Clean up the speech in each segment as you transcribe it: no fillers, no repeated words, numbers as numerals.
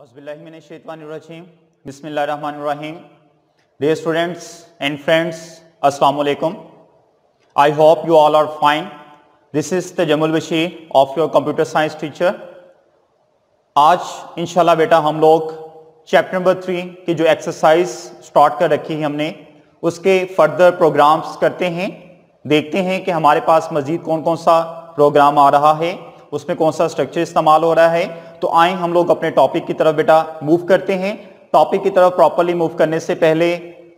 औज़ुबिल्लाहिमिनश्शैतानिर्रजीम बिस्मिल्लाहिर्रहमानिर्रहीम। Dear students and friends, Assalamu alaikum. I hope you all are fine. This is the Jamul Bashir of your computer science teacher. आज इंशाल्लाह बेटा हम लोग chapter number 3 की जो एक्सरसाइज स्टार्ट कर रखी है हमने उसके फर्दर प्रोग्राम्स करते हैं, देखते हैं कि हमारे पास मजीद कौन कौन सा प्रोग्राम आ रहा है, उसमें कौन सा स्ट्रक्चर इस्तेमाल हो रहा है। तो आए हम लोग अपने टॉपिक की तरफ बेटा मूव करते हैं। टॉपिक की तरफ प्रॉपर्ली मूव करने से पहले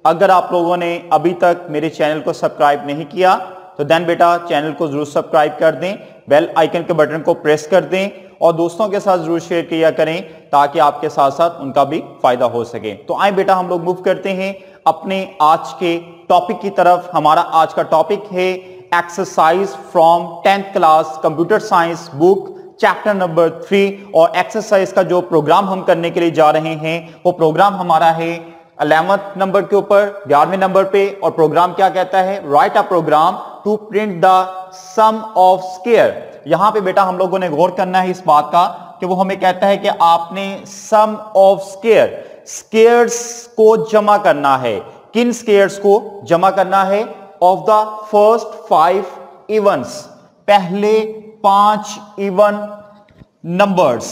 अगर आप लोगों ने अभी तक मेरे चैनल को सब्सक्राइब नहीं किया तो देन बेटा चैनल को जरूर सब्सक्राइब कर दें, बेल आइकन के बटन को प्रेस कर दें और दोस्तों के साथ जरूर शेयर किया करें ताकि आपके साथ साथ उनका भी फायदा हो सके। तो आए बेटा हम लोग मूव करते हैं अपने आज के टॉपिक की तरफ। हमारा आज का टॉपिक है exercise from 10th class computer science book chapter number 3 और एक्सरसाइज का जो प्रोग्राम हम करने के लिए जा रहे हैं वो प्रोग्राम हमारा है 11th नंबर के ऊपर, 11वें नंबर पे। और प्रोग्राम क्या कहता है? Write a program to print the sum of square. यहां पे बेटा हम लोगों ने गौर करना है इस बात का कि वो हमें कहता है कि आपने सम ऑफ स्क्वायर्स को जमा करना है। किन स्क्वायर्स को जमा करना है? ऑफ द फर्स्ट 5 इवन्स, पहले 5 इवन नंबर्स,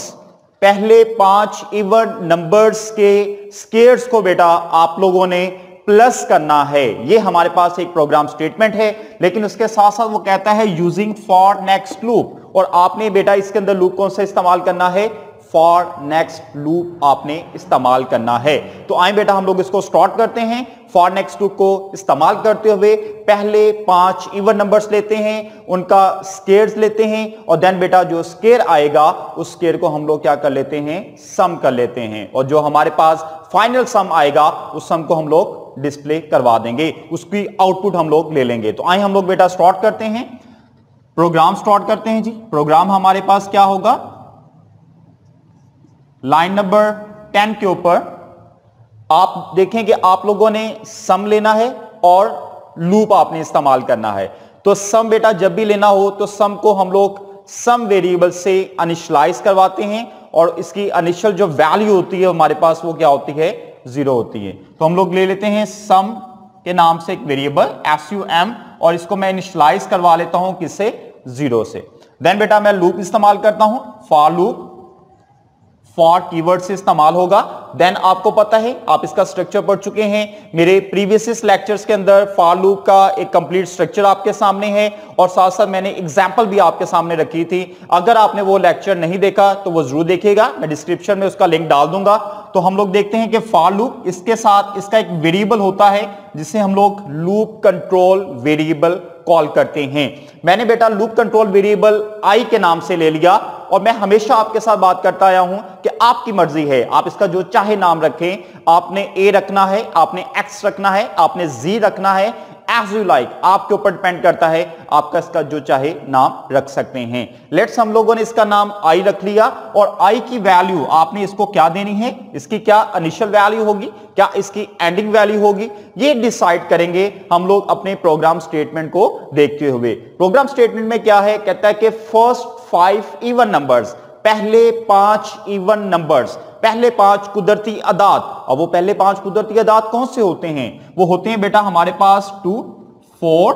पहले 5 इवन नंबर्स के स्क्वायर्स को बेटा आप लोगों ने प्लस करना है। ये हमारे पास एक प्रोग्राम स्टेटमेंट है, लेकिन उसके साथ साथ वो कहता है यूजिंग फॉर नेक्स्ट लूप। और आपने बेटा इसके अंदर लूप कौन सा इस्तेमाल करना है? फॉर नेक्स्ट लूप आपने इस्तेमाल करना है। तो आए बेटा हम लोग इसको स्टार्ट करते हैं। फॉर नेक्स्ट लूप को इस्तेमाल करते हुए पहले 5 इवन नंबर्स लेते हैं, उनका स्क्वायर्स लेते हैं और देन बेटा जो स्क्वायर आएगा उस स्क्वायर को हम लोग क्या कर लेते हैं? सम कर लेते हैं। और जो हमारे पास फाइनल सम आएगा उस सम को हम लोग डिस्प्ले करवा देंगे, उसकी आउटपुट हम लोग ले लेंगे। तो आए हम लोग बेटा स्टार्ट करते हैं, प्रोग्राम स्टार्ट करते हैं जी। प्रोग्राम हमारे पास क्या होगा? लाइन नंबर 10 के ऊपर आप देखें कि आप लोगों ने सम लेना है और लूप आपने इस्तेमाल करना है। तो सम बेटा जब भी लेना हो तो सम को हम लोग सम वेरिएबल से इनिशियलाइज करवाते हैं और इसकी इनिशियल जो वैल्यू होती है हमारे पास वो क्या होती है? 0 होती है। तो हम लोग ले लेते हैं सम के नाम से एक वेरिएबल sum और इसको मैं इनिशियलाइज करवा लेता हूं किससे? 0 से। देन बेटा मैं लूप इस्तेमाल करता हूं, फॉर लूप, फॉर कीवर्ड से इस्तेमाल होगा। देन आपको पता है, आप इसका स्ट्रक्चर पढ़ चुके हैं मेरे प्रीवियस लेक्चर्स के अंदर। फॉर लूप का एक कंप्लीट स्ट्रक्चर आपके सामने है और साथ साथ मैंने एग्जांपल भी आपके सामने रखी थी। अगर आपने वो लेक्चर नहीं देखा तो वो जरूर देखिएगा, मैं डिस्क्रिप्शन में उसका लिंक डाल दूंगा। तो हम लोग देखते हैं कि फॉर लूप, इसके साथ इसका एक वेरिएबल होता है जिसे हम लोग लूप कंट्रोल वेरिएबल कॉल करते हैं। मैंने बेटा लूप कंट्रोल वेरिएबल आई के नाम से ले लिया और मैं हमेशा आपके साथ बात करता आया हूं कि आपकी मर्जी है, आप इसका जो चाहे नाम रखें। आपने ए रखना है, आपने एक्स रखना है, आपने जी रखना है, एज यू लाइक, आपके ऊपर डिपेंड करता है। आपका इसका जो चाहे नाम रख सकते हैं। लेट्स हम लोगों ने इसका नाम आई रख लिया और आई की वैल्यू आपने इसको क्या देनी है? इसकी क्या इनिशियल वैल्यू होगी, क्या इसकी एंडिंग वैल्यू होगी, ये डिसाइड करेंगे हम लोग अपने प्रोग्राम स्टेटमेंट को देखते हुए। प्रोग्राम स्टेटमेंट में क्या है? कहता है कि फर्स्ट 5 इवन नंबर्स, पहले 5 इवन नंबर्स, पहले 5 कुदरती अदाद। अब वो पहले 5 कुदरती अदाद कौन से होते हैं? वो होते हैं बेटा हमारे पास 2, 4,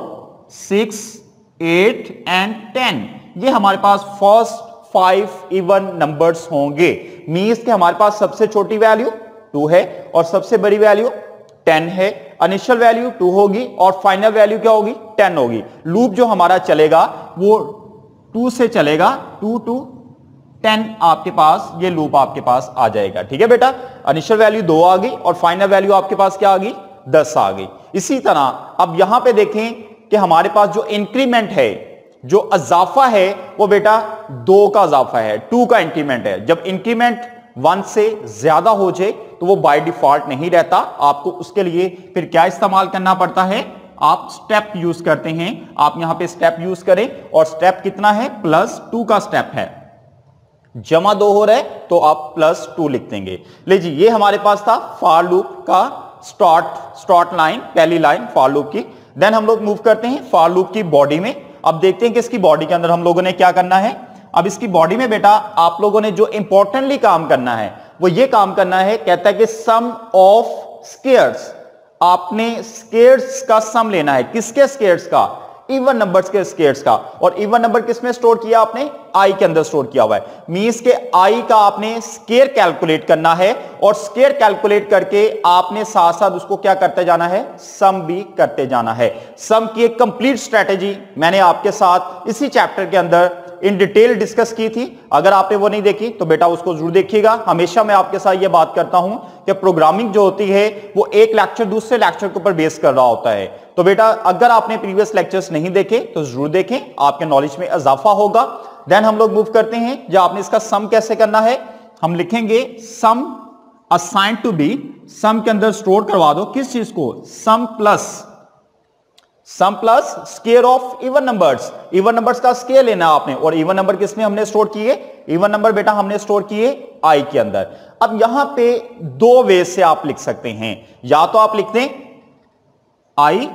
6, 8 एंड 10। ये हमारे पास फर्स्ट 5 इवन नंबर्स होंगे। मींस के हमारे पास सबसे छोटी वैल्यू 2 है और सबसे बड़ी वैल्यू 10 है। इनिशियल वैल्यू 2 होगी और फाइनल वैल्यू क्या होगी? 10 होगी। लूप जो हमारा चलेगा वो 2 से चलेगा, 2 to 10 आपके पास ये लूप आपके पास आ जाएगा। ठीक है बेटा, इनिशियल वैल्यू 2 आ गई और फाइनल वैल्यू आपके पास क्या आ गई? 10 आ गई। इसी तरह अब यहां पे देखें कि हमारे पास जो इंक्रीमेंट है, जो अजाफा है वो बेटा 2 का अजाफा है, 2 का इंक्रीमेंट है। जब इंक्रीमेंट 1 से ज्यादा हो जाए तो वो बाय डिफॉल्ट नहीं रहता, आपको उसके लिए फिर क्या इस्तेमाल करना पड़ता है? आप स्टेप यूज करते हैं। आप यहां पे स्टेप यूज करें और स्टेप कितना है? +2 का स्टेप है। जमा 2 हो रहा है तो आप +2 लिख देंगे। ले जी, ये हमारे पास था फॉर लूप का स्टार्ट लाइन, पहली लाइन फॉर लूप की। देन हम लोग मूव करते हैं फॉर लूप की बॉडी में। अब देखते हैं कि इसकी बॉडी के अंदर हम लोगों ने क्या करना है। अब इसकी बॉडी में बेटा आप लोगों ने जो इंपॉर्टेंटली काम करना है, वो ये काम करना है, कहता है कि सम ऑफ स्केयर्स, आपने स्केयर्स का सम लेना है। किसके स्केयर्स का? इवन नंबर्स के स्केयर्स का। और इवन नंबर किसमें स्टोर किया आपने? आई के अंदर स्टोर किया हुआ है। मींस के आई का आपने स्केयर कैलकुलेट करना है और स्केयर कैलकुलेट करके आपने साथ साथ उसको क्या करते जाना है? सम भी करते जाना है। सम की एक कंप्लीट स्ट्रेटेजी मैंने आपके साथ इसी चैप्टर के अंदर इन डिटेल डिस्कस की थी। अगर आपने वो नहीं देखी तो बेटा उसको जरूर देखिएगा। हमेशा मैं आपके साथ ये बात करता हूं कि प्रोग्रामिंग जो होती है वो एक लेक्चर दूसरे लेक्चर के ऊपर बेस कर रहा होता है। तो बेटा अगर आपने प्रीवियस लेक्चर्स नहीं देखे तो जरूर देखें, आपके नॉलेज में इजाफा होगा। देन हम लोग मूव करते हैं, जो आपने इसका सम कैसे करना है, हम लिखेंगे sum assigned to B, sum के अंदर स्टोर करवा दो किस चीज को? Sum plus square of even numbers. Even numbers का स्केयर लेना आपने, और इवन नंबर किसमें हमने स्टोर किए? इवन नंबर बेटा हमने स्टोर किए आई के अंदर। अब यहां पे दो वे से आप लिख सकते हैं, या तो आप लिख दें आई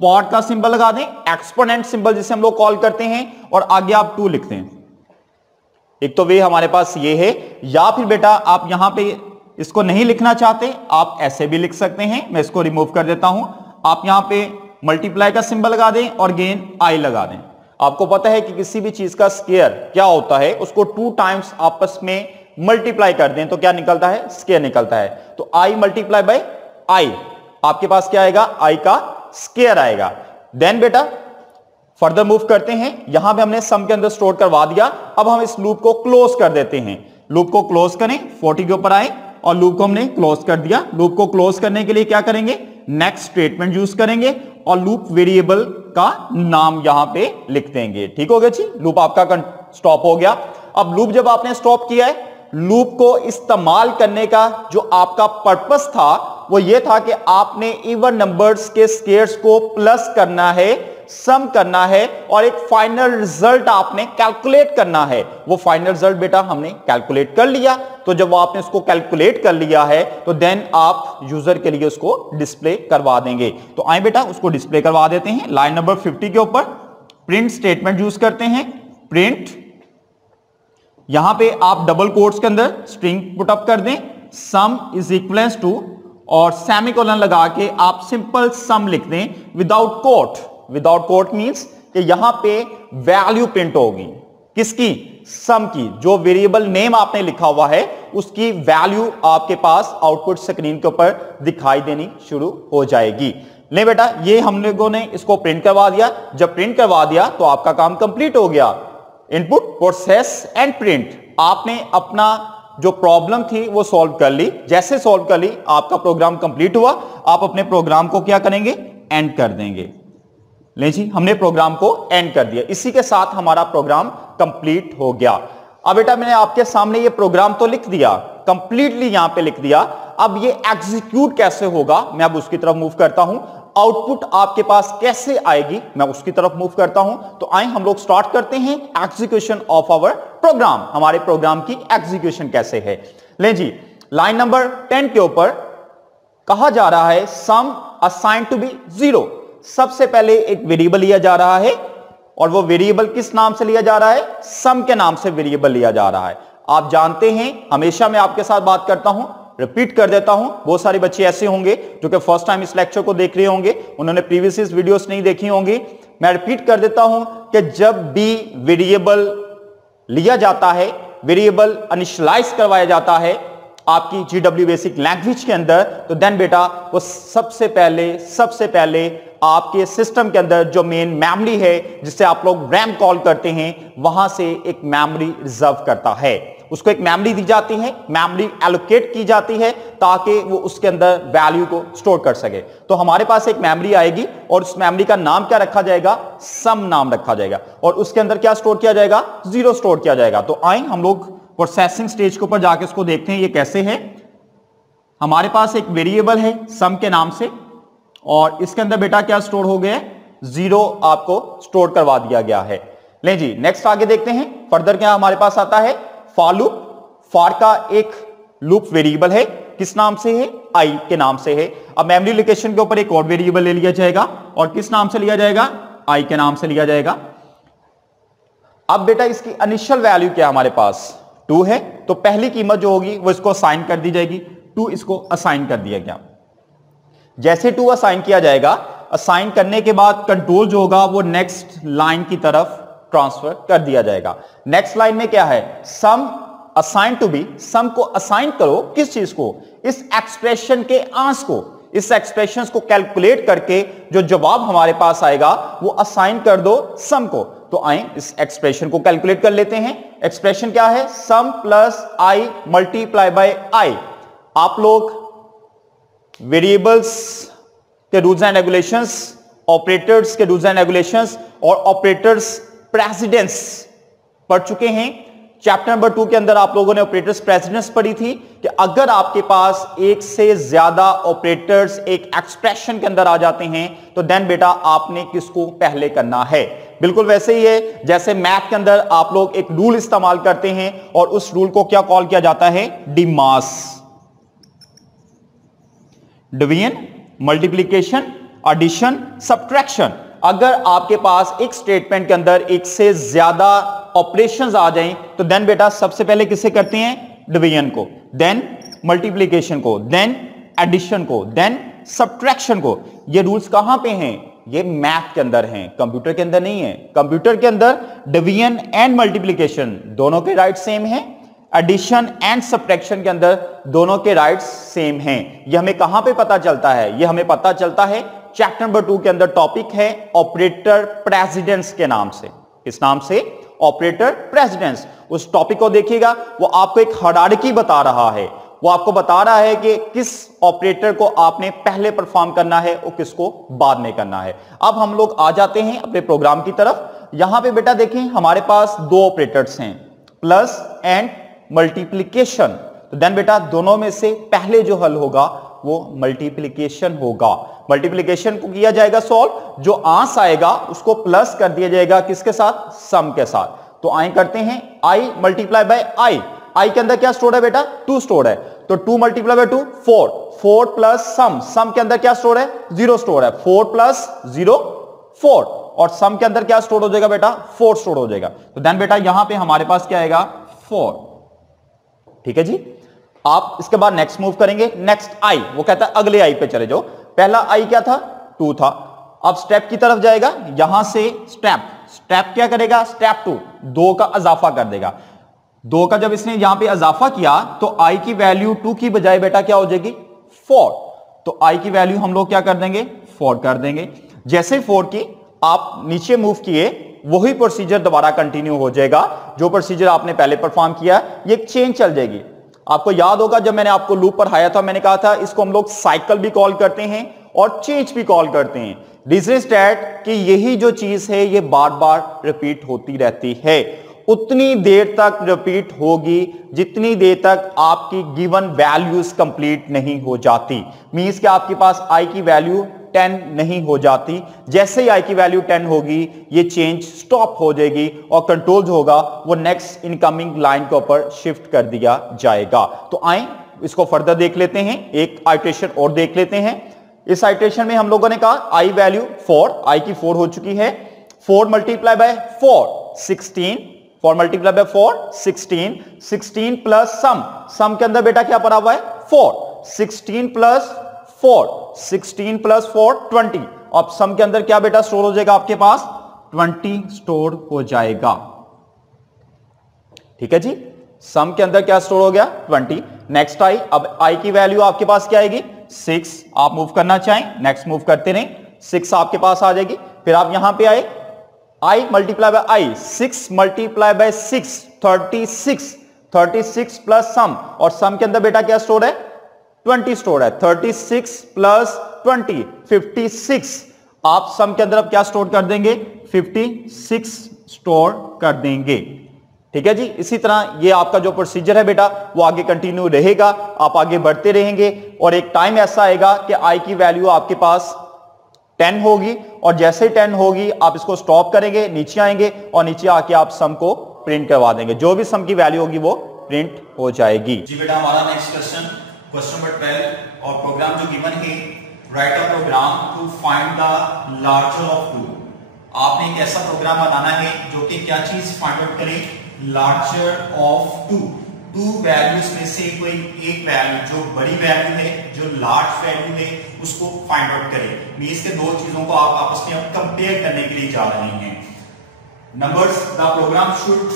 पॉट का सिंबल लगा दें, एक्सपोनेंट सिंबल जिसे हम लोग कॉल करते हैं, और आगे आप 2 लिख दें। एक तो वे हमारे पास ये है, या फिर बेटा आप यहां पे इसको नहीं लिखना चाहते, आप ऐसे भी लिख सकते हैं। मैं इसको रिमूव कर देता हूं। आप यहां पे मल्टीप्लाई का सिंबल लगा दें और गेन आई लगा दें। आपको पता है कि किसी भी चीज का स्केयर क्या होता है, उसको 2 टाइम्स आपस में मल्टीप्लाई कर दें तो क्या निकलता है? स्केयर निकलता है। तो आई मल्टीप्लाई बाय आई, आपके पास क्या आएगा? आई का स्केयर आएगा। देन बेटा फर्दर मूव करते हैं, यहां पे हमने सम के अंदर स्टोर करवा दिया। अब हम इस लूप को क्लोज कर देते हैं। लूप को क्लोज करें, 40 के ऊपर आए और लूप को हमने क्लोज कर दिया। लूप को क्लोज करने के लिए क्या करेंगे? नेक्स्ट स्टेटमेंट यूज करेंगे और लूप वेरिएबल का नाम यहां पे लिख देंगे। ठीक हो गया जी, लूप आपका स्टॉप हो गया। अब लूप जब आपने स्टॉप किया है, लूप को इस्तेमाल करने का जो आपका पर्पस था वो ये था कि आपने इवन नंबर्स के स्केयर्स को प्लस करना है, सम करना है, और एक फाइनल रिजल्ट आपने कैलकुलेट करना है। वो फाइनल रिजल्ट बेटा हमने कैलकुलेट कर लिया। तो जब आपने उसको कैलकुलेट कर लिया है तो देन आप यूजर के लिए उसको डिस्प्ले करवा देंगे। तो आए बेटा उसको डिस्प्ले करवा देते हैं। लाइन नंबर 50 के ऊपर प्रिंट स्टेटमेंट यूज करते हैं। प्रिंट, यहां पे आप डबल कोट्स के अंदर स्ट्रिंग पुटअप कर दें, सम इज इक्वल्स टू, और सेमीकोलन लगा के आप सिंपल सम लिख दें without quote. Without quote means कि यहां पे वैल्यू प्रिंट होगी किसकी? सम की। जो वेरिएबल नेम आपने लिखा हुआ है उसकी वैल्यू आपके पास आउटपुट स्क्रीन के ऊपर दिखाई देनी शुरू हो जाएगी। ले बेटा ये हम लोगों ने इसको प्रिंट करवा दिया। जब प्रिंट करवा दिया तो आपका काम कंप्लीट हो गया। इनपुट, प्रोसेस एंड प्रिंट, आपने अपना जो प्रॉब्लम थी वो सॉल्व कर ली। जैसे सॉल्व कर ली आपका प्रोग्राम कंप्लीट हुआ। आप अपने प्रोग्राम को क्या करेंगे? एंड कर देंगे। ले जी, हमने प्रोग्राम को एंड कर दिया। इसी के साथ हमारा प्रोग्राम कंप्लीट हो गया। अब बेटा मैंने आपके सामने ये प्रोग्राम तो लिख दिया, कंप्लीटली यहां पे लिख दिया। अब ये एग्जीक्यूट कैसे होगा मैं अब उसकी तरफ मूव करता हूं। आउटपुट आपके पास कैसे आएगी मैं उसकी तरफ मूव करता हूं। तो आए हम लोग स्टार्ट करते हैं एग्जीक्यूशन ऑफ आवर प्रोग्राम। हमारे प्रोग्राम की एग्जीक्यूशन कैसे है। ले जी, लाइन नंबर 10 के ऊपर कहा जा रहा है सम असाइंड टू बी 0। सबसे पहले एक वेरिएबल लिया जा रहा है, और वो वेरिएबल किस नाम से लिया जा रहा है? सम के नाम से वेरिएबल लिया जा रहा है। आप जानते हैं हमेशा मैं आपके साथ बात करता हूं, रिपीट कर देता हूं। बहुत सारे बच्चे ऐसे होंगे जो कि फर्स्ट टाइम इस लेक्चर को देख रहे होंगे, उन्होंने प्रीवियस वीडियोस नहीं देखी होंगी। मैं रिपीट कर देता हूं कि जब भी वेरिएबल लिया जाता है, वेरिएबल इनिशियलाइज करवाया जाता है आपकी GW बेसिक लैंग्वेज के अंदर, तो देन बेटा वो सबसे पहले आपके सिस्टम के अंदर जो मेन मेमोरी है जिसे आप लोग रैम कॉल करते हैं, वहां से एक मेमोरी रिजर्व करता है। उसको एक मेमोरी दी जाती है, मेमोरी एलोकेट की जाती है ताकि वो उसके अंदर वैल्यू को स्टोर कर सके। तो हमारे पास एक मेमोरी आएगी और उस मेमोरी का नाम क्या रखा जाएगा? सम नाम रखा जाएगा। और उसके अंदर क्या स्टोर किया जाएगा? 0 स्टोर किया जाएगा। तो आए हम लोग प्रोसेसिंग स्टेज के ऊपर जाके इसको देखते हैं ये कैसे है। हमारे पास एक वेरिएबल है सम के नाम से, और इसके अंदर बेटा क्या स्टोर हो गया? 0 आपको स्टोर करवा दिया गया है। ले जी, नेक्स्ट आगे देखते हैं। फर्दर क्या हमारे पास आता है? For loop. फॉर का एक लूप वेरिएबल है, किस नाम से है? आई के नाम से है। अब मेमोरी लोकेशन के ऊपर एक और वेरिएबल ले लिया जाएगा, और किस नाम से लिया जाएगा? आई के नाम से लिया जाएगा। अब बेटा इसकी इनिशियल वैल्यू क्या है हमारे पास? 2 है, तो पहली कीमत जो होगी वो इसको असाइन कर दी जाएगी, 2 इसको असाइन कर दिया गया। जैसे 2 असाइन किया जाएगा, असाइन करने के बाद कंट्रोल जो होगा वो नेक्स्ट लाइन की तरफ ट्रांसफर कर दिया जाएगा। नेक्स्ट लाइन में क्या है, सम असाइन टू बी, सम को असाइन करो, किस चीज को, इस एक्सप्रेशन के आंस को, इस एक्सप्रेशन को कैलकुलेट करके जो जवाब हमारे पास आएगा वो असाइन कर दो सम को। तो आए इस एक्सप्रेशन को कैलकुलेट कर लेते हैं। एक्सप्रेशन क्या है, सम प्लस आई मल्टीप्लाई बाय आई। आप लोग वेरिएबल्स के रूल्स एंड रेगुलेशंस, ऑपरेटर्स के रूल्स एंड रेगुलेशंस और ऑपरेटर्स प्रेसिडेंस पढ़ चुके हैं। चैप्टर नंबर 2 के अंदर आप लोगों ने ऑपरेटर्स प्रेसिडेंस पढ़ी थी कि अगर आपके पास एक से ज्यादा ऑपरेटर्स एक एक्सप्रेशन के अंदर आ जाते हैं तो देन बेटा आपने किसको पहले करना है। बिल्कुल वैसे ही है जैसे मैथ के अंदर आप लोग एक रूल इस्तेमाल करते हैं और उस रूल को क्या कॉल किया जाता है, DMAS. Division, multiplication, addition, subtraction. अगर आपके पास एक स्टेटमेंट के अंदर एक से ज्यादा ऑपरेशंस आ जाएं तो देन बेटा सबसे पहले किसे करते हैं, डिवीजन को, देन मल्टीप्लिकेशन को, देन एडिशन को, देन सब्ट्रैक्शन को। ये रूल्स कहां पे हैं, ये मैथ के अंदर हैं, कंप्यूटर के अंदर नहीं है। कंप्यूटर के अंदर डिवीजन एंड मल्टीप्लिकेशन दोनों के राइट सेम हैं, एडिशन एंड सब्ट्रैक्शन के अंदर दोनों के राइट्स सेम हैं। ये हमें कहां पे पता चलता है, ये हमें पता चलता है चैप्टर नंबर 2 के अंदर टॉपिक है ऑपरेटर प्रेसिडेंस के नाम से। किस नाम से, ऑपरेटर प्रेसिडेंस। उस टॉपिक को देखिएगा, वो आपको एक हायरार्की बता रहा है, वो आपको बता रहा है कि किस ऑपरेटर को आपने पहले परफॉर्म करना है और किसको बाद में करना है। अब हम लोग आ जाते हैं अपने प्रोग्राम की तरफ। यहां पे बेटा देखें हमारे पास 2 ऑपरेटर्स हैं, प्लस एंड मल्टीप्लिकेशन। तो देन बेटा दोनों में से पहले जो हल होगा वो मल्टीप्लिकेशन होगा। मल्टीप्लिकेशन को किया जाएगा सॉल्व, जो आंस आएगा उसको प्लस कर दिया जाएगा किसके साथ, सम के साथ। तो आई करते हैं, आई मल्टीप्लाई बाय आई। आई के अंदर क्या स्टोर है बेटा, 2 स्टोर है, तो 2 multiply by 2 4, 4 plus sum, sum के अंदर क्या स्टोर है, 0 स्टोर है, 4 प्लस 0 4, और सम के अंदर क्या स्टोर हो जाएगा बेटा, 4 स्टोर हो जाएगा। तो देन बेटा यहां पे हमारे पास क्या आएगा, 4। ठीक है जी। आप इसके बाद नेक्स्ट मूव करेंगे, नेक्स्ट आई, वो कहता है अगले आई पे चले जाओ। पहला आई क्या था, 2 था, अब स्टेप की तरफ जाएगा, यहां से स्टेप, स्टेप क्या करेगा, स्टेप 2 का इजाफा कर देगा। 2 का जब इसने यहां पे इजाफा किया तो आई की वैल्यू 2 की बजाय बेटा क्या हो जाएगी, 4। तो आई की वैल्यू हम लोग क्या कर देंगे, 4 कर देंगे। जैसे 4 की आप नीचे मूव किए, वही प्रोसीजर दोबारा कंटिन्यू हो जाएगा, जो प्रोसीजर आपने पहले परफॉर्म किया, ये चेंज चल जाएगी। आपको याद होगा जब मैंने आपको लूप पढ़ाया था, मैंने कहा था इसको हम लोग साइकिल भी कॉल करते हैं और चेंज भी कॉल करते हैं। रीजन इज दैट कि यही जो चीज है ये बार बार रिपीट होती रहती है, उतनी देर तक रिपीट होगी जितनी देर तक आपकी गिवन वैल्यूज कंप्लीट नहीं हो जाती। मींस कि आपके पास आई की वैल्यू 10 नहीं हो जाती। जैसे ही आई की वैल्यू 10 होगी ये चेंज स्टॉप हो जाएगी और कंट्रोल जो होगा वो नेक्स्ट इनकमिंग लाइन के ऊपर शिफ्ट कर दिया जाएगा। तो आए इसको फर्दर देख लेते हैं, एक आइटरेशन और देख लेते हैं। इस आइटरेशन में हम लोगों ने कहा आई वैल्यू 4, आई की 4 हो चुकी है, 4 multiply by 4 16, 4 multiply by 4 16, 16 plus sum, sum के अंदर बेटा क्या पड़ा हुआ है 4, 16 प्लस 4, 16 प्लस 4 20। अब सम के अंदर क्या बेटा स्टोर हो जाएगा आपके पास, 20 स्टोर हो जाएगा। ठीक है जी, सम के अंदर क्या स्टोर हो गया 20। नेक्स्ट आई, अब आई की वैल्यू आपके पास क्या आएगी 6। आप मूव करना चाहें नेक्स्ट मूव करते रहें, 6 आपके पास आ जाएगी। फिर आप यहां पे आए, I multiply by I, 6 multiply by 6 36, 36 plus sum, और सम के अंदर बेटा क्या स्टोर है 20 स्टोर है, 36 प्लस 20 56। आप सम के अंदर अब क्या स्टोर कर देंगे 56 स्टोर कर देंगे। ठीक है जी, इसी तरह ये आपका जो प्रोसीजर है बेटा वो आगे कंटिन्यू रहेगा, आप आगे बढ़ते रहेंगे और एक टाइम ऐसा आएगा कि आई की वैल्यू आपके पास 10 होगी, और जैसे 10 होगी आप इसको स्टॉप करेंगे, नीचे आएंगे और नीचे आके आप सम को प्रिंट करवा देंगे, जो भी सम की वैल्यू होगी वो प्रिंट हो जाएगी। जी बेटा, हमारा नेक्स्ट क्वेश्चन नंबर 12 और प्रोग्राम जो गिवन है, write a program to find the larger of 2। आपने एक ऐसा प्रोग्राम बनाना है जो कि क्या चीज फाइंड आउट करे, लार्जर ऑफ टू वैल्यूज में से कोई एक वैल्यू जो बड़ी वैल्यू है, जो लार्ज वैल्यू है, उसको फाइंड आउट करें। मींस के दो चीजों को आप आपस में अब कंपेयर करने के लिए जा रहे हैं। Numbers, the programme should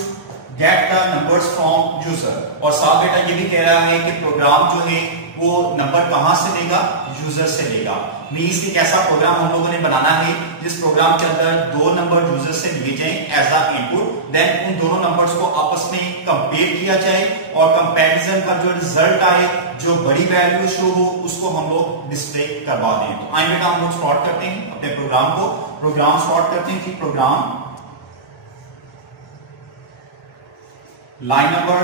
get the numbers from user. और साथ बेटा ये भी कह रहा है कि प्रोग्राम जो है वो नंबर कहां से लेगा, यूजर से लेगा। मींस एक ऐसा प्रोग्राम हम लोगों ने बनाना है जिस प्रोग्राम के अंदर दो नंबर यूजर से लिए जाएं एज अ इनपुट, देन उन दोनों नंबर्स को आपस में कंपेयर किया जाए और कंपैरिजन का जो रिजल्ट आए, जो बड़ी वैल्यू शो हो, उसको हम लोग डिस्प्ले करवा दें। तो आइए बेटा हम लोग स्टार्ट करते हैं अपने प्रोग्राम को। प्रोग्राम स्टार्ट करते हैं कि प्रोग्राम लाइन नंबर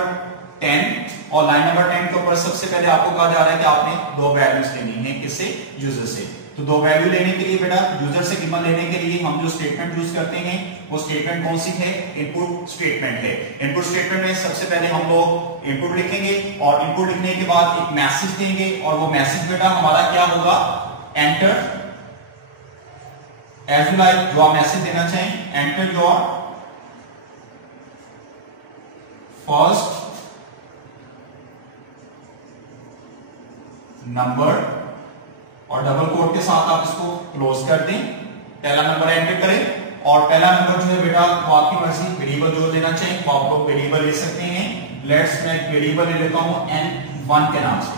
10 और लाइन नंबर 10 के ऊपर सबसे पहले आपको कहा जा रहा है कि आपने दो वैल्यूज लेनी है, किससे, यूजर से। तो दो वैल्यू लेने के लिए बेटा यूजर से कीमत लेने के लिए हम जो स्टेटमेंट यूज करते हैं वो स्टेटमेंट कौन सी है, इनपुट स्टेटमेंट है। इनपुट स्टेटमेंट में सबसे पहले हम लोग इनपुट लिखेंगे और इनपुट लिखने के बाद एक मैसेज देंगे और वो मैसेज बेटा हमारा क्या होगा, एंटर एज यू लाइक, जो आप मैसेज देना चाहें, एंटर योर फर्स्ट नंबर और डबल कोट के साथ आप इसको क्लोज कर दें। पहला नंबर एंटर करें और पहला नंबर जो है बेटा वो आपकी मर्जी, वेरिएबल जो लेना चाहें वो आप लोग वेरिएबल ले सकते हैं। लेट्स मैं वेरिएबल ले लेता हूं n1 के नाम से,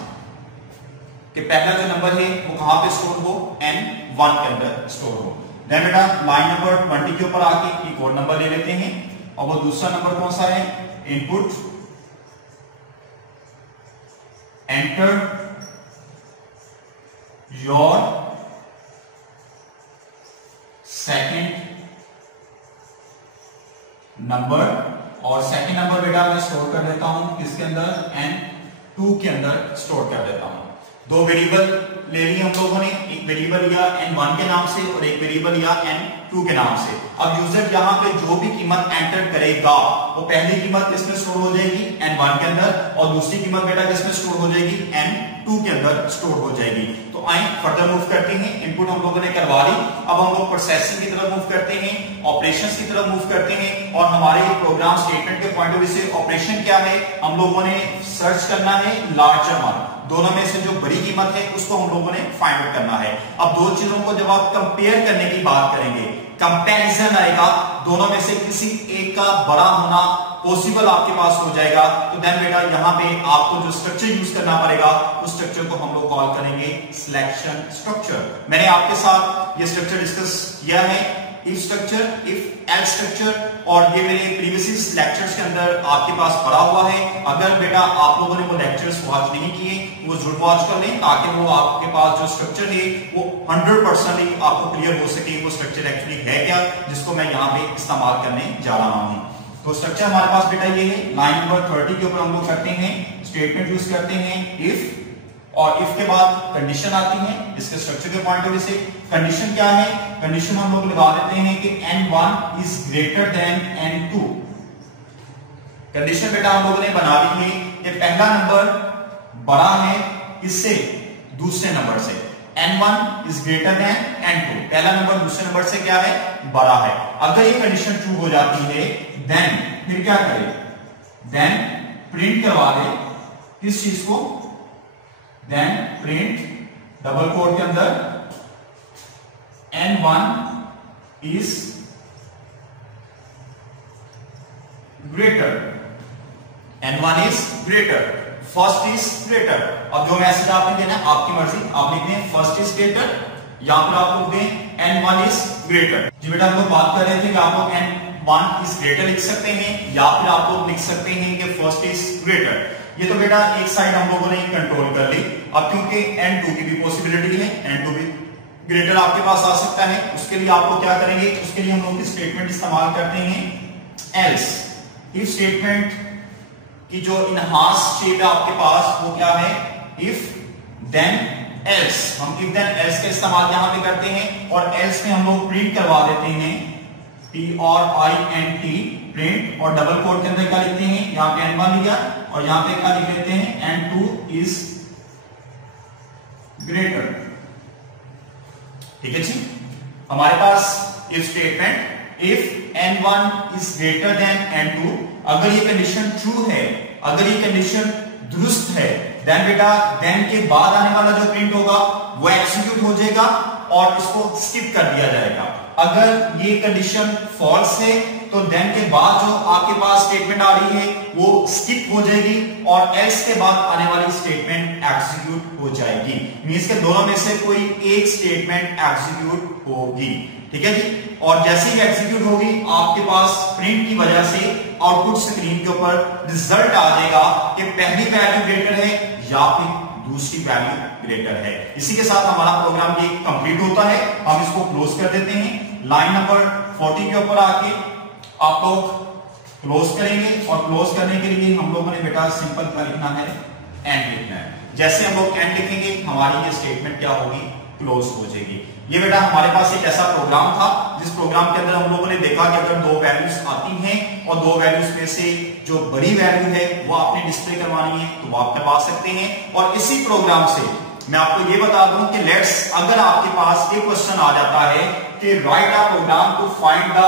कि पहला जो नंबर है वो कहां पे स्टोर हो, n1 के अंदर स्टोर हो। देन बेटा लाइन नंबर 20 के ऊपर आके एक और नंबर ले लेते हैं और वो दूसरा नंबर कौन सा है, input enter your second number. और सेकंड नंबर बेटा मैं स्टोर कर देता हूं किसके अंदर, n2 के अंदर स्टोर कर देता हूं। दो वेरिएबल ले ली हम लोगों ने, एक वेरिएबल लिया n1 के नाम से और एक वेरिएबल लिया n2 के नाम से। अब यूजर यहां पे जो भी कीमत एंटर करेगा वो पहली कीमत किसमें स्टोर हो जाएगी, n1 के अंदर, और दूसरी कीमत बेटा किसमें स्टोर हो जाएगी, n2 के अंदर स्टोर हो जाएगी। तो आइए फर्दर मूव करते हैं। इनपुट हम लोगों ने करवा ली, अब हम लोग प्रोसेसिंग की तरफ मूव करते हैं, ऑपरेशंस की तरफ मूव करते हैं। और हमारे प्रोग्राम स्टेटमेंट के पॉइंट ऑफ व्यू से ऑपरेशन क्या है, हम लोगों ने सर्च करना है लार्जर वन, दोनों में से जो बड़ी कीमत है उसको हम लोगों ने फाइंड आउट करना है। अब दो चीजों को जब आप कंपेयर करने की बात करेंगे, कंपैरिजन आएगा, दोनों में से किसी एक का बड़ा होना पॉसिबल आपके पास हो जाएगा, तो देन बेटा यहां पे आपको जो स्ट्रक्चर यूज करना पड़ेगा उस स्ट्रक्चर को हम लोग कॉल करेंगे सिलेक्शन स्ट्रक्चर। मैंने आपके साथ ये स्ट्रक्चर डिस्कस किया है, if structure, if else structure, और ये मेरे प्रीवियस लेक्चर्स के अंदर आपके पास पड़ा हुआ है। अगर बेटा आप लोगों ने वो लेक्चर्स वॉच नहीं किए वो जरूर वॉच कर लें, ताकि वो आपके पास जो स्ट्रक्चर है वो 100% आपको क्लियर हो सके वो स्ट्रक्चर एक्चुअली है क्या, जिसको मैं यहाँ पे इस्तेमाल करने जा रहा हूँ। तो स्ट्रक्चर हमारे पास बेटा ये है, लाइन नंबर 30 के ऊपर हम लोग करते हैं स्टेटमेंट यूज करते हैं इफ, और इफ के बाद कंडीशन आती है। इसके स्ट्रक्चर के पॉइंट ऑफ व्यू से कंडीशन क्या है, कंडीशन हम लोग लगा देते हैं कि n1 is greater than n2। Condition बेटा हम लोगों ने बना ली है कि पहला नंबर बड़ा है इससे, दूसरे नंबर से, n1 is greater than n2, पहला नंबर दूसरे नंबर से क्या है, बड़ा है। अगर ये कंडीशन ट्रू हो जाती है देन फिर क्या करें, देन प्रिंट करवा दे किस चीज को, देन प्रिंट डबल कोट के अंदर n1 is greater, n1 is greater, first is greater. अब जो मैसेज आपने देना आपकी मर्जी, आप लिख दें फर्स्ट इज ग्रेटर, यहां पर आप लोग दें n1 इज ग्रेटर। जी बेटा हम लोग बात कर रहे थे कि आप लोग n1 इज ग्रेटर लिख सकते हैं या फिर आप लोग लिख सकते हैं कि फर्स्ट इज ग्रेटर। ये तो बेटा एक साइड हम लोगों ने कंट्रोल कर ली। अब क्योंकि n2 की भी पॉसिबिलिटी है, n2 भी ग्रेटर आपके पास आ सकता है, उसके लिए आप लोग क्या करेंगे, उसके लिए हम लोग स्टेटमेंट इस्तेमाल करते हैं एल्स। इफ स्टेटमेंट की जो इनहांस शेप है आपके पास वो क्या है, इफ देन एल्स। हम इफ देन एल्स का इस्तेमाल यहां पे करते हैं और एल्स में हम लोग प्रिंट करवा देते हैं print, प्रिंट, और डबल कोट के अंदर क्या लिखते हैं, यहां पे n1 लिया और यहां पे क्या लिख लेते हैं n2 इज ग्रेटर। ठीक है जी, हमारे पास if statement, if n1 is greater than n2, अगर ये कंडीशन ट्रू है, अगर ये कंडीशन दुरुस्त है, देन बेटा देन के बाद आने वाला जो प्रिंट होगा वो एग्जीक्यूट हो जाएगा और इसको स्किप कर दिया जाएगा। अगर ये कंडीशन फॉल्स है तो देन के बाद जो आपके पास स्टेटमेंट आ रही है वो स्किप हो जाएगी और एल्स के बाद आने वाली स्टेटमेंट एग्जीक्यूट हो जाएगी। मींस के दोनों में से कोई एक स्टेटमेंट एग्जीक्यूट होगी, ठीक है जी। और जैसे ही एग्जीक्यूट होगी आपके पास प्रिंट की वजह से आउटपुट स्क्रीन के ऊपर रिजल्ट आ जाएगा कि पहली वैल्यू ग्रेटर है या फिर दूसरी वैल्यू ग्रेटर है। इसी के साथ हमारा प्रोग्राम ये कंप्लीट होता है। हम इसको क्लोज कर देते हैं। लाइन नंबर 40 के ऊपर आके आप लोग क्लोज करेंगे और क्लोज करने के लिए हम लोगों ने बेटा सिंपल क्या लिखना है, एंड लिखना है। जैसे हम लोग एंड लिखेंगे हमारी ये स्टेटमेंट क्या होगी, क्लोज हो जाएगी। ये बेटा हमारे पास एक ऐसा प्रोग्राम था जिस प्रोग्राम के अंदर हम लोगों ने देखा कि अगर दो वैल्यूज आती हैं और दो वैल्यूज में से जो बड़ी वैल्यू है वो आपने डिस्प्ले करवानी है तो वो आप करवा सकते हैं। और इसी प्रोग्राम से मैं आपको ये बता दूं कि लेट्स अगर आपके पास एक क्वेश्चन आ जाता है कि write a program to find the,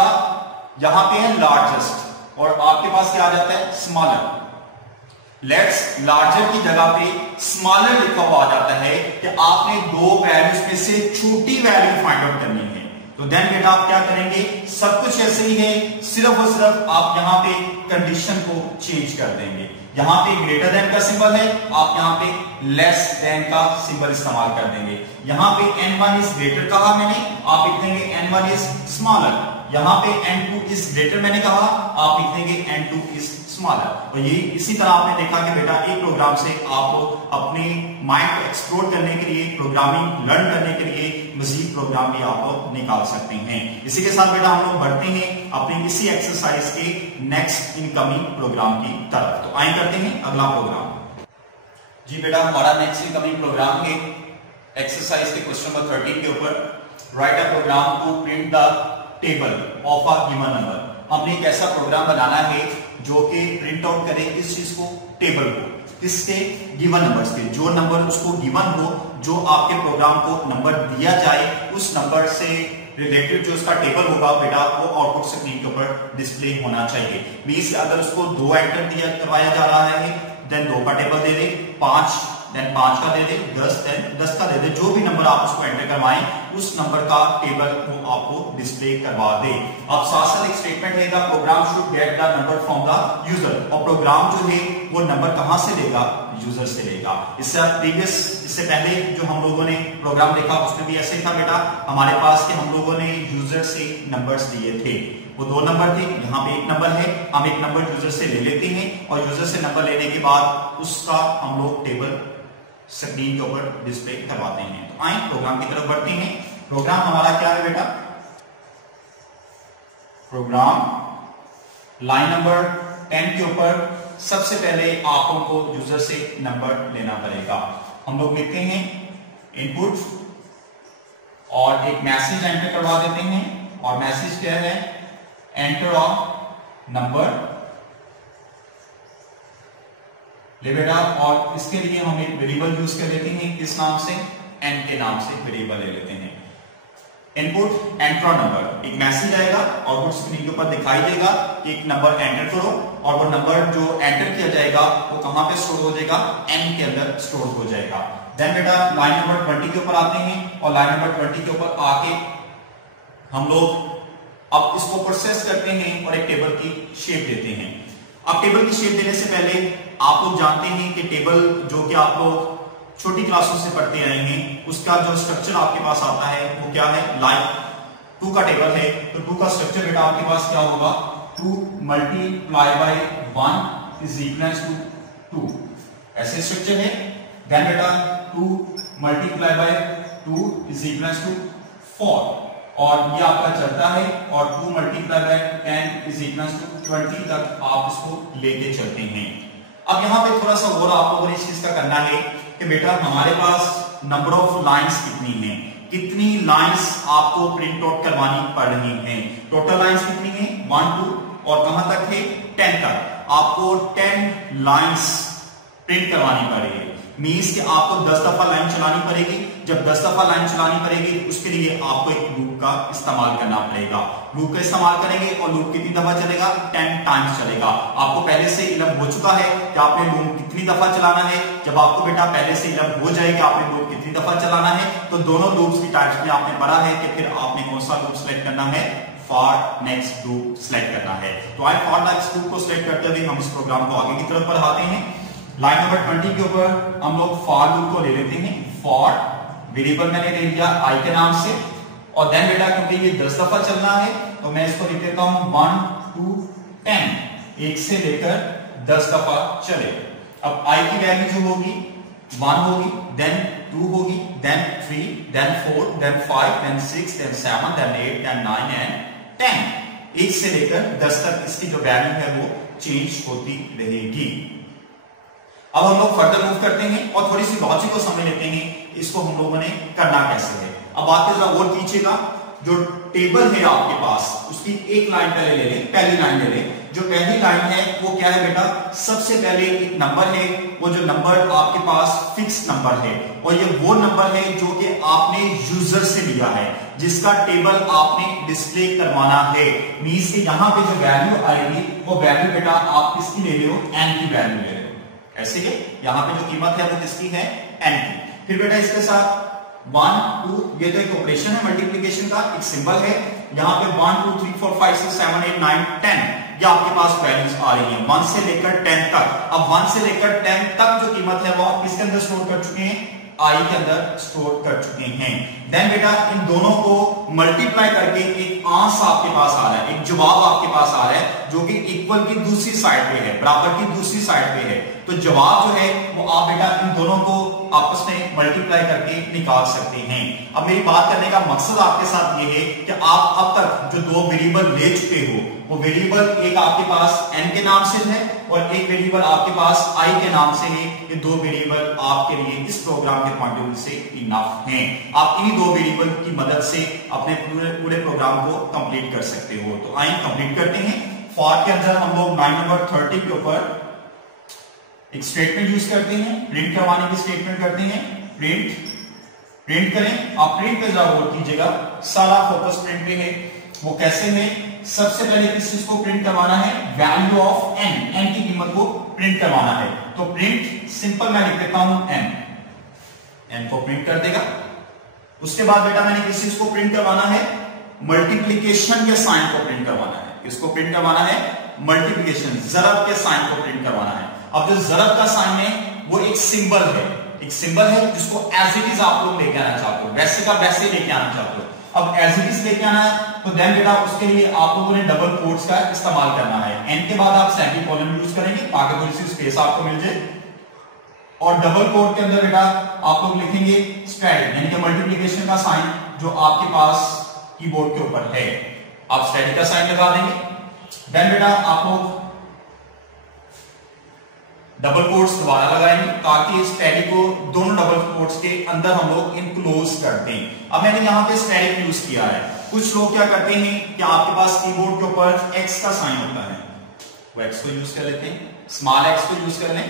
यहां पे है लार्जेस्ट और आपके पास क्या आ जाता है, स्मॉलर। लेट्स लार्जर की जगह पे स्मॉलर लिखा हुआ आ जाता है कि आपने दो वैल्यूज में से छोटी वैल्यू फाइंड आउट करनी है। तो देन बेटा आप क्या करेंगे, सब कुछ ऐसे ही है, सिर्फ और सिर्फ आप यहां पे कंडीशन को चेंज कर देंगे। यहां पे ग्रेटर देन का सिंबल है, आप यहां पे लेस देन का सिंबल इस्तेमाल कर देंगे। यहां पे n1 इज ग्रेटर कहा मैंने, आप लिख देंगे n1 इज स्मॉलर। यहां पे n2 इज ग्रेटर मैंने कहा, आप लिख देंगे n2 इज स्मॉलर। और ये इसी तरह आपने देखा कि बेटा एक प्रोग्राम से आप अपने माइंड को एक्सप्लोर करने के लिए, प्रोग्रामिंग लर्न करने के लिए मजीद प्रोग्राम भी आप लोग निकाल सकते हैं। इसी के साथ बेटा हम लोग बढ़ते हैं अपनी इसी एक्सरसाइज के नेक्स्ट इनकमिंग प्रोग्राम की तरफ। तो आए करते हैं अगला प्रोग्राम। जी बेटा हमारा नेक्स्ट इनकमिंग प्रोग्राम है एक्सरसाइज के क्वेश्चन नंबर 13 के ऊपर, write a program to print the table of a given number. हमने एक ऐसा प्रोग्राम बनाना है जो कि प्रिंट आउट करे इस चीज को, टेबल को, किसके, गिवन नंबर्स के। जो नंबर उसको गिवन हो, जो आपके प्रोग्राम को नंबर दिया जाए, उस नंबर से रिलेटेड जो उसका टेबल होगा बेटा वो आउटपुट स्क्रीन के ऊपर डिस्प्ले होना चाहिए। मींस अगर उसको 2 एंटर दिया करवाया जा रहा है देन 2 का टेबल दे दे, 5 देन 5 का दे दे, 10 देन 10 का दे दे। जो भी नंबर आप उसको एंटर करवाएं उस नंबर का टेबल वो आपको डिस्प्ले करवा दे। अब साथ साथ एक स्टेटमेंट है, the programme should get the number from the user. और प्रोग्राम जो है वो नंबर कहां से लेगा, यूजर से लेगा। इससे पहले जो हम लोगों ने प्रोग्राम देखा उसमें भी ऐसे था बेटा, हमारे पास कि हम लोगों ने यूजर से नंबर्स दिए थे, वो 2 नंबर थे, यहाँ पे 1 नंबर है। हम एक नंबर यूजर से ले लेते हैं और यूजर से नंबर लेने के बाद उसका हम लोग टेबल स्क्रीन के ऊपर डिस्प्ले करवाते हैं। तो आए प्रोग्राम की तरफ बढ़ते हैं। प्रोग्राम हमारा क्या है बेटा, प्रोग्राम लाइन नंबर 10 के ऊपर सबसे पहले आप लोगों को यूजर से नंबर लेना पड़ेगा। हम लोग लिखते हैं इनपुट और एक मैसेज एंटर करवा देते हैं और मैसेज क्या है, एंटर ऑफ नंबर ले बेटा। और इसके लिए हम एक वेरिएबल यूज कर लेते हैं, किस नाम से, एन के नाम से वेरिएबल ले लेते हैं। इनपुट एंटर नंबर, एक मैसेज आएगा आउटपुट स्क्रीन के ऊपर दिखाई देगा कि एक नंबर एंटर करो और वो नंबर जो एंटर किया जाएगा वो कहां पे स्टोर हो जाएगा, एन के अंदर स्टोर हो जाएगा। देन बेटा लाइन नंबर 20 के ऊपर आते हैं और लाइन नंबर 20 के ऊपर आके हम लोग अब इसको प्रोसेस करते हैं और एक टेबल की शेप देते हैं। अब टेबल की शेप देने से पहले आप लोग जानते हैं कि टेबल जो कि आप लोग छोटी क्लासों से पढ़ते आए हैं उसका जो स्ट्रक्चर आपके पास आता है वो क्या है, लाइक 2 का टेबल है तो 2 का स्ट्रक्चर बेटा आपके पास क्या होगा, 2 multiply by 1 is equals to 2, ऐसे स्ट्रक्चर है। देन बेटा 2 multiply by 2 is equals to 4 और ये आपका चलता है और 2 multiply by 10 is equals to 20 तक आप इसको लेके चलते हैं। अब यहाँ पे थोड़ा सा और आप लोगों ने इस चीज का करना है कि बेटा हमारे पास नंबर ऑफ लाइंस कितनी हैं, कितनी लाइंस आपको प्रिंट आउट करवानी पड़ रही हैं। टोटल लाइंस कितनी हैं, 1 2 और कहां तक है, 10 तक। आपको 10 लाइंस प्रिंट करवानी पड़ रही है। मींस कि आपको 10 दफा लाइन चलानी पड़ेगी। जब 10 दफा लाइन चलानी पड़ेगी उसके लिए आपको एक लूप का इस्तेमाल करना पड़ेगा। लूप का इस्तेमाल करेंगे और लूप कितनी दफा चलेगा? 10 टाइम्स चलेगा। आपको पहले से इल्म हो चुका है कि आपने लूप कितनी दफा चलाना है। जब आपको बेटा पहले से इल्म हो जाए कि आपने लूप कितनी दफा चलाना है, तो दोनों लूप्स की टाइप्स में आपने पढ़ा है कि फिर आपने कौन सा लूप सेलेक्ट करना है? फॉर नेक्स्ट लूप सेलेक्ट करना है। तो आइए फॉर नेक्स्ट लूप को सेलेक्ट करते हुए हम इस प्रोग्राम को आगे की तरफ बढ़ाते हैं। लाइन नंबर 20 के ऊपर हम लोग फॉर लूप को ले लेते हैं। फॉर वेरिएबल मैंने ले लिया आई के नाम से, और देन बेटा क्योंकि ये 10 दफा चलना है तो मैं इसको लिख देता हूं 1 2 10, 1 से लेकर 10 दफा चले। अब आई की वैल्यू जो होगी 1 होगी, देन 2 होगी, then 3, then 4, then 5, then 6, then 7, then 8, then 9 and 10। 1 से लेकर 10 तक इसकी जो वैल्यू है वो चेंज होती रहेगी। अब हम लोग फर्दर मूव करते हैं और थोड़ी सी लॉजिक को समझ लेते हैं इसको हम लोगों ने करना कैसे है। अब बात जरा और कीजिएगा, जो टेबल है आपके पास उसकी एक लाइन पहले ले लें, पहली लाइन ले लें। जो पहली लाइन है वो क्या है बेटा? सबसे पहले एक नंबर है, वो जो नंबर आपके पास फिक्स नंबर है, और ये वो नंबर है जो कि आपने यूजर से लिया है, जिसका टेबल आपने डिस्प्ले करवाना है। मींस कि यहां पे जो वैल्यू आएगी वो वैल्यू बेटा आप किसकी ले रहे हो? एन की वैल्यू ले रहे हो। ऐसे ही यहां पे जो कीमत है वो किसकी है? एन की। फिर बेटा इसके साथ 1 2, ये तो एक ऑपरेशन है मल्टीप्लिकेशन का, एक सिंबल है। यहां पे 1 2 3 4 5 6 7 8 9 10 ये आपके पास वैल्यूज आ रही हैं 1 से लेकर 10 तक। अब 1 से लेकर 10 तक जो कीमत है वो आप किसके अंदर स्टोर कर चुके हैं? आई के अंदर स्टोर कर चुके हैं। देन बेटा इन दोनों को मल्टीप्लाई करके एक आंसर आपके पास आ रहा है, एक जवाब आपके पास आ रहा है जो कि इक्वल की दूसरी साइड पे है, बराबर की दूसरी साइड पे है। तो जवाब जो है वो आप बेटा इन दोनों को आपस में मल्टीप्लाई करके निकाल सकते हैं। अब मेरी बात करने का मकसद आपके साथ ये है कि आप अब तक जो दो वेरिएबल ले चुके हो, वो वेरिएबल एक आपके पास n के नाम से है और एक वेरिएबल आपके पास i के नाम से है। ये दो वेरिएबल आपके लिए इस प्रोग्राम के पॉइंट ऑफ व्यू से इनफ हैं। आप इन्हीं दो वेरिएबल की मदद से अपने पूरे प्रोग्राम को कंप्लीट कर सकते हो। तो आइए कंप्लीट करते हैं। फॉर के अंदर हम लोग लाइन नंबर 30 के ऊपर एक स्टेटमेंट यूज करते हैं, प्रिंट करवाने की स्टेटमेंट करते हैं। प्रिंट करें। आप प्रिंट पे जरा गौर कीजिएगा, सारा फोकस प्रिंट पे है। वो कैसे है? सबसे पहले किस चीज को प्रिंट करवाना है? वैल्यू ऑफ n, n की कीमत को प्रिंट करवाना है। तो प्रिंट सिंपल मैं लिख देता हूं n को प्रिंट कर देगा। उसके बाद बेटा मैंने किस चीज को प्रिंट करवाना है? मल्टीप्लिकेशन के साइन को प्रिंट करवाना है। इसको प्रिंट करवाना है मल्टीप्लिकेशन, जरब के साइन को प्रिंट करवाना है। अब जो जरब का साइन है वो एक सिंबल है, एक सिंबल है जिसको एज इट इज आप लोग लेके आना चाहते हो, वैसे का वैसे लेके आना चाहते हो। अब एज इट इज लेके आना है तो देन बेटा उसके लिए आप लोगों ने डबल कोट्स का इस्तेमाल करना है। एन के बाद आप सेमीकोलन यूज करेंगे ताकि थोड़ी सी स्पेस आपको मिल जाए, और डबल कोट के अंदर बेटा आप लोग लिखेंगे स्टैटिक, यानी कि मल्टीप्लिकेशन का साइन जो आपके पास कीबोर्ड के ऊपर है, आप स्टैटिक का साइन लगा देंगे। देन बेटा आप लोग डबल कोट्स दोबारा लगाएंगे ताकि स्टैटिक को दोनों डबल कोट्स के अंदर हम लोग इनक्लोज कर दें। अब मैंने यहां पे स्टैटिक यूज किया है। कुछ लोग क्या करते हैं कि आपके पास कीबोर्ड के ऊपर एक्स का साइन होता है, वो एक्स को यूज कर लेते हैं, स्मॉल एक्स को यूज कर लें,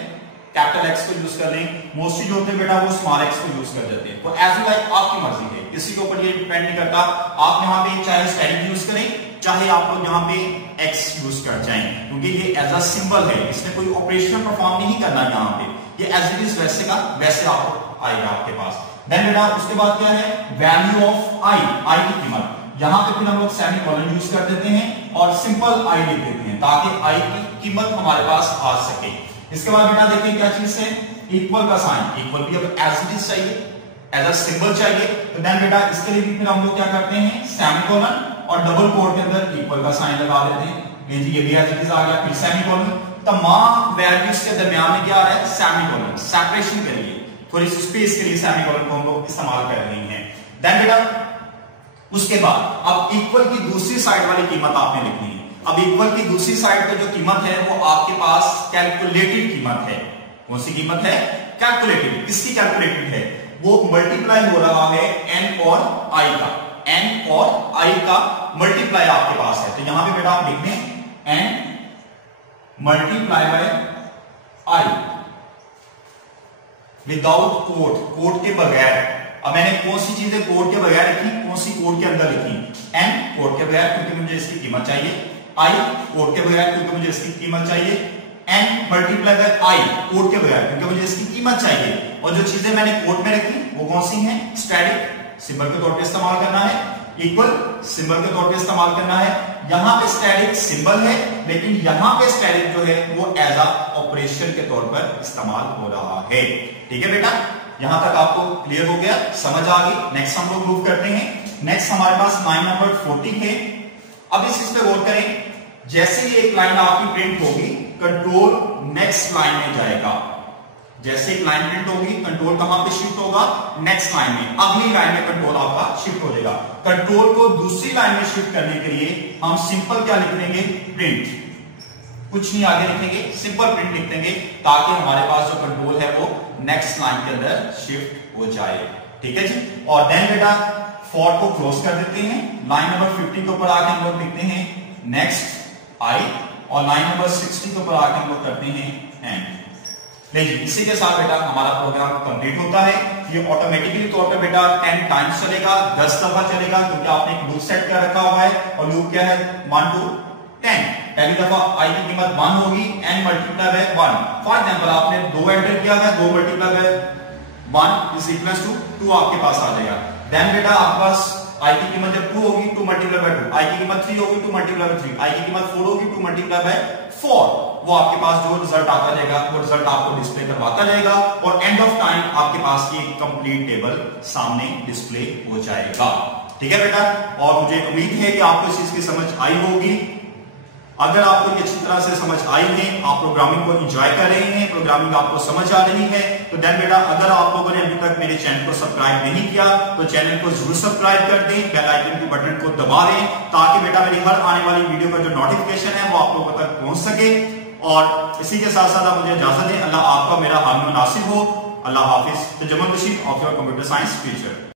कैपिटल एक्स को यूज कर लें। मोस्टली जो होते हैं बेटा वो स्मॉल एक्स को यूज कर देते हैं। तो एज लाइक आपकी मर्जी है, किसी के ऊपर ये डिपेंड नहीं करता। आप यहाँ पे चाहे स्टैटिक यूज करें चाहे आप लोग यहाँ पे एक्स यूज कर जाएं, क्योंकि ये एज अ सिंबल है, इसने कोई ऑपरेशन परफॉर्म नहीं करना यहाँ पे, ये एज इट इज वैसे का वैसे आपको आएगा आपके पास। देन बेटा उसके बाद क्या है? वैल्यू ऑफ आई, आई की कीमत। यहां पे फिर हम लोग सेमीकोलन यूज कर देते हैं और सिंपल आई लिख देते हैं ताकि आई की कीमत हमारे पास आ सके। इसके बाद बेटा देखिए क्या चीज है? इक्वल का साइन। इक्वल भी अब एज इट इज चाहिए, एज अ सिंबल चाहिए, तो देन बेटा इसके लिए भी फिर हम लोग क्या करते हैं? सेमीकोलन और डबल कोट के अंदर इक्वल का साइन लगा देते हैं। ये भी एज इट इज आ गया। फिर सेमीकोलन, तमाम वैल्यूज के दरमियान में क्या आ रहा है? सेमीकोलन, सेपरेशन के लिए, थोड़ी सी स्पेस के लिए सेमीकोलन को हम लोग इस्तेमाल कर रहे हैं। देन बेटा उसके बाद अब इक्वल की दूसरी साइड वाली कीमत आपने लिखनी है। अब इक्वल की दूसरी साइड पे जो कीमत है वो आपके पास कैलकुलेटेड कीमत है। कौन सी कीमत है? कैलकुलेटेड। किसकी कैलकुलेटेड है? वो मल्टीप्लाई हो रहा है n और i का, n और i का मल्टीप्लाई आपके पास है। तो यहां पे बेटा आप लिख दें n multiply bye i। Without code, code के बगैर। अब मैंने कौन सी चीजें कोड के बगैर लिखी, कौन सी कोड के अंदर लिखी? एन कोड के बगैर क्योंकि मुझे इसकी कीमत चाहिए, आई कोड के बगैर क्योंकि मुझे इसकी कीमत चाहिए, n multiply by i code के बगैर क्योंकि मुझे इसकी कीमत चाहिए। और जो चीजें मैंने कोड में रखी वो कौन सी हैं? स्टैटिक सिंबल के तौर पे इस्तेमाल करना है, इक्वल सिंबल के तौर पे इस्तेमाल करना है। यहां पे स्टैटिक सिंबल है लेकिन यहां पे स्टैटिक जो है वो एज अ ऑपरेशन के तौर पर इस्तेमाल हो रहा है। ठीक है बेटा, यहां तक आपको क्लियर हो गया, समझ आ गई। नेक्स्ट हम लोग मूव करते हैं। नेक्स्ट हमारे पास लाइन नंबर 40 है। अब इस चीज पे गौर करें, जैसे ही एक लाइन आपकी प्रिंट होगी कंट्रोल नेक्स्ट लाइन में जाएगा। जैसे एक लाइन प्रिंट होगी कंट्रोल कहां पे शिफ्ट होगा? नेक्स्ट लाइन में, अगली लाइन में कंट्रोल आपका शिफ्ट हो जाएगा। कंट्रोल को दूसरी लाइन में शिफ्ट करने के लिए हम सिंपल क्या लिख देंगे? प्रिंट, कुछ नहीं आगे लिखेंगे, सिंपल प्रिंट लिख देंगे ताकि हमारे पास जो कंट्रोल है वो नेक्स्ट लाइन के अंदर शिफ्ट हो जाए। ठीक है जी। और देन बेटा फॉर को क्लोज कर देते हैं। लाइन नंबर 50 के ऊपर आके हम लोग लिखते हैं नेक्स्ट आई, और लाइन नंबर 60 के ऊपर आके हम लोग करते हैं एंड। देखिए इसी के साथ बेटा हमारा प्रोग्राम कंप्लीट होता है। ये ऑटोमेटिकली तौर पे बेटा 10 टाइम्स चलेगा, 10 दफा चलेगा क्योंकि आपने एक लूप सेट कर रखा हुआ है और लूप क्या है? 1 to 10। पहली दफा आई की कीमत 1 होगी, n multiply by 1। For example आपने 2 एंटर किया है, 2 multiply by 1 is equals to 2 आपके पास आ जाएगा। देन बेटा आपके पास आई की कीमत जब 2 होगी 2 मल्टीप्लाई बाय 2, आई की कीमत 3 होगी 2 मल्टीप्लाई बाय 3, आई की कीमत 4 होगी 2 मल्टीप्लाई बाय 4। वो आपके पास जो रिजल्ट आता जाएगा वो रिजल्ट आपको डिस्प्ले करवाता जाएगा और एंड ऑफ टाइम आपके पास ये कंप्लीट टेबल सामने डिस्प्ले हो जाएगा। ठीक है बेटा, और मुझे उम्मीद है कि आपको इस चीज की समझ आई होगी। अगर आपको ये अच्छी तरह से समझ आई है, आप प्रोग्रामिंग को एंजॉय कर रहे हैं, प्रोग्रामिंग आपको समझ आ रही है, तो देन बेटा अगर आप लोगों ने अभी तक मेरे चैनल को सब्सक्राइब नहीं किया तो चैनल को जरूर सब्सक्राइब कर दें, बेल आइकन के बटन को दबा दें ताकि बेटा मेरी हर आने वाली वीडियो का जो नोटिफिकेशन है वो आप लोगों तक पहुंच सके। और इसी के साथ साथ आप मुझे इजाजत दें। अल्लाह आपका मेरा हामिल नासिर हो। अल्लाह हाफिज। Tajammul Bashir of your computer science future.